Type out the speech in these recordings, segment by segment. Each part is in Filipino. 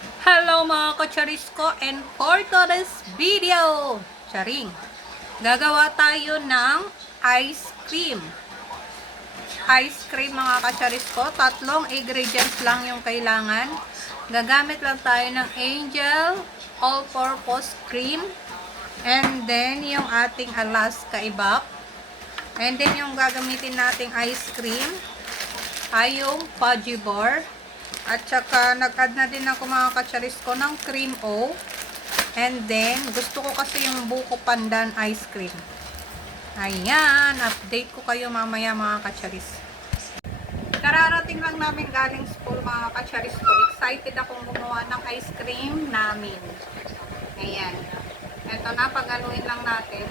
Hello mga kacharisco, and for today's video, charing, gagawa tayo ng ice cream. Ice cream mga kacharisco, tatlong ingredients lang yung kailangan. Gagamit lang tayo ng Angel all-purpose cream, and then yung ating Alaska Ibak, and then yung gagamitin nating ice cream ay yung Fudgy Bar. At saka, nag-add na din ako mga kacharisco ng cream o. And then, gusto ko kasi yung buko pandan ice cream. Ayan, update ko kayo mamaya mga kacharis. Kararating lang namin galing school mga kacharisco. Excited akong gumawa ng ice cream namin. Ayan. Ito na, pag-haluin lang natin.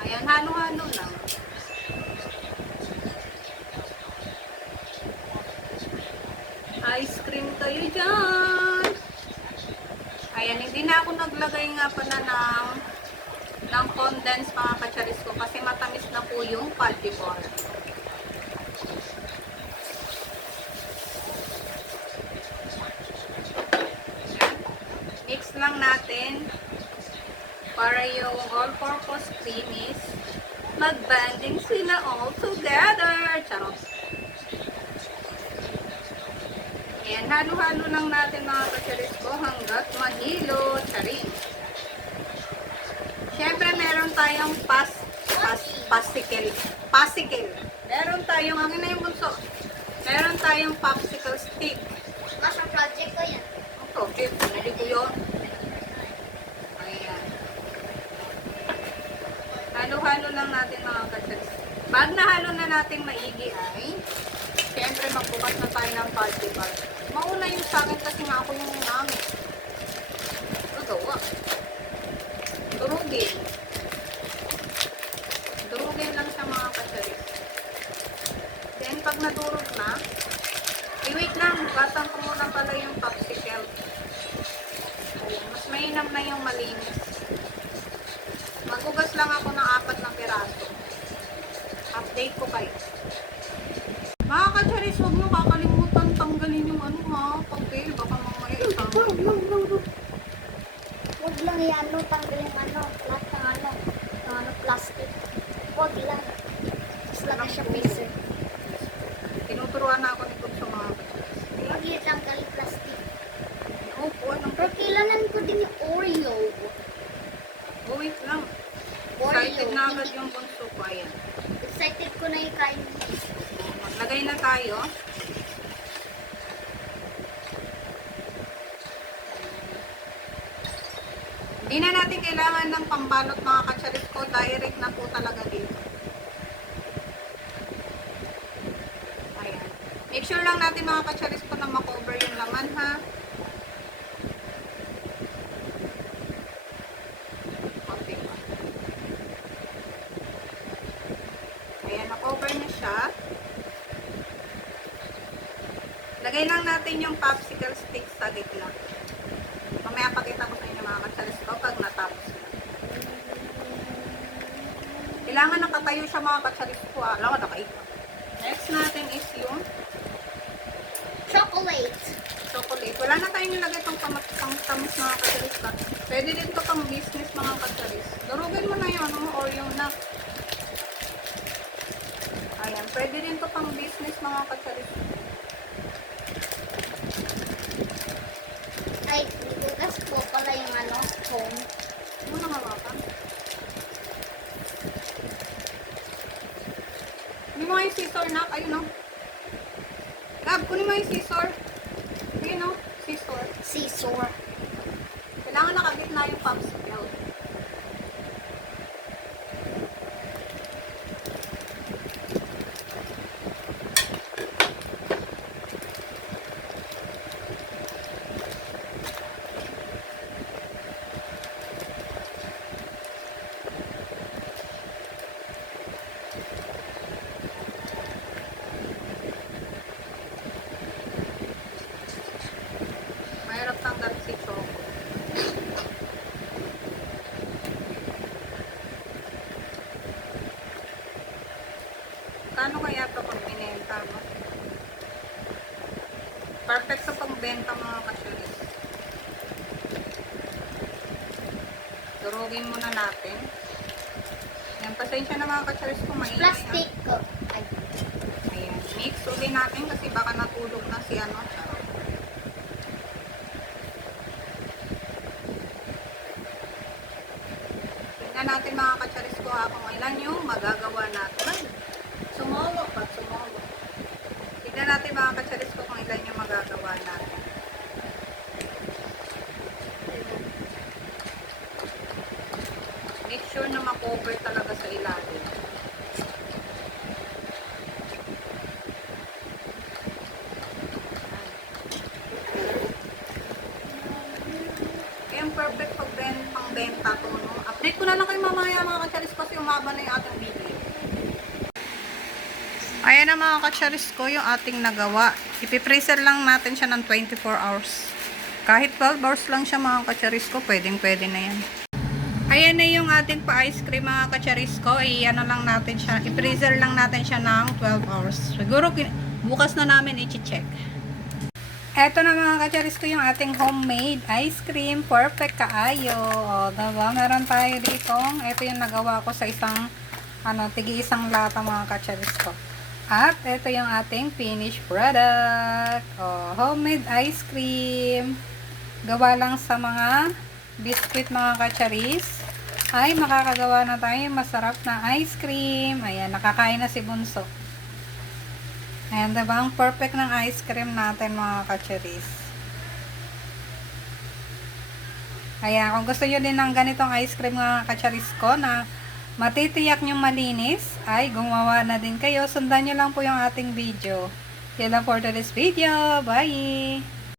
Ayan, halo-halo lang. Ice cream tayo dyan. Ayan, hindi na ako naglagay nga pala ng condensed mga kacharis ko kasi matamis na po yung Fudgy Bar. Mix lang natin para yung all-purpose cream is mag-banding sila all together. Charot. Ayan, halo-halo lang natin mga kacharis ko hanggat mahilo. Charing. Siyempre, meron tayong pasicle. Meron tayong, akin na yung bunso. Meron tayong popsicle stick. Nasa project ko yan. Ang project, pinali ko yun. Ayan. Halo-halo lang natin mga kacharis. Pag nahalo na natin maigi ay, siyempre magbukas na tayo ng Fudgy Bar. Mauna yung sa akin kasi nga ako yung namin. Nagawa. Durugin. Durugin lang siya mga kacharis. Then pag nadurog na, wait lang, butang ko muna pala yung popsicle. Ayan, mas mainam na yung malinis. Magugas lang ako ng 4 na piraso. Update ko kayo. Mga kacharis, huwag nyo kakalimutan tanggalin yung ano ha, papel, baka mamaya isama. Huwag lang yan, tanggalin lahat ng plastic. Huwag lang. Mas lang siya freezer. Tinuturuan na ako ni Kung sa mga kacharis. Huwag yung tanggal plastic. Opo, anong Pero kailangan ko din yung Oreo. wait lang. Excited na agad yung bunso ko, ayan. Excited ko na yung kain. Maglagay na tayo. Hindi na natin kailangan ng pambalot mga kacharis ko. Direct na po talaga dito. Ayan. Make sure lang natin mga kacharis ko na makover yung laman ha. Okay pa. Ayan, na-cover na siya. Lagay lang natin yung popsicle stick sa gitna. Mamaya pakita ko sa inyo mga kacharis ko pag natapos na. Kailangan nakatayo siya mga kacharis ko. Alam ko, nakaika. Next natin is yung Chocolate. chocolate. Wala na tayong nilagay pang tamis mga kacharis ko. Pwede din to pang business mga kacharis. Durugin mo na yung ano mo or yung nut. Ayan, pwede din to pang business mga kacharis. Ay, bukas po pala yung foam. Ano na hawakan? Kunin mo yung scissor na. Ayun o. Gab, kunin mo yung scissor. Ayun o. Scissor. Scissor. Kailangan nakabit na yung popsicle. Mahirap tanggal si Choco. Kano kaya ito pag binenta mo? Perfect sa pagbenta mga kacharis. Durugin muna natin. Yan, pasensya na mga kacharis kung maingay. Plastic. Ay, Ayan, mix ulit natin kasi baka natulog na si ano. Tingnan natin mga kacharis ko kung ilan yung magagawa natin. Ay, sumolo pa, sumolo. Tingnan natin mga kacharis ko kung ilan yung magagawa natin. Make sure na ma-cover talaga sa ilalim. Ayan, perfect pang-benta to, no? Update ko na lang kayo mamaya mga kacharis kasi umaba na yung ating video. Ayan na mga kacharis ko yung ating nagawa. Ipipreser lang natin siya ng 24 hours. Kahit 12 hours lang siya mga kacharis ko, pwede na yan. Ayan na yung ating pa-ice cream mga kacharis ko. I-ano lang natin siya, i-freezer lang natin siya ng 12 hours. Siguro bukas na namin i-check. Eto na mga kacharis ko yung ating homemade ice cream. Perfect kaayo. O, diba? Meron tayo dito. Ito yung nagawa ko sa isang, tigi-isang lata mga kacharis ko. At ito yung ating finished product. O, homemade ice cream. Gawa lang sa mga biscuit mga kacharis. Ay, makakagawa na tayo masarap na ice cream. Ayan, nakakain na si Bunso. Ayan, diba? Ang perfect ng ice cream natin mga kacharis. Ayan, kung gusto nyo din ng ganitong ice cream mga kacharis ko na matitiyak nyo malinis, ay gumawa na din kayo. Sundan nyo lang po yung ating video. Yan lang for today's video. Bye!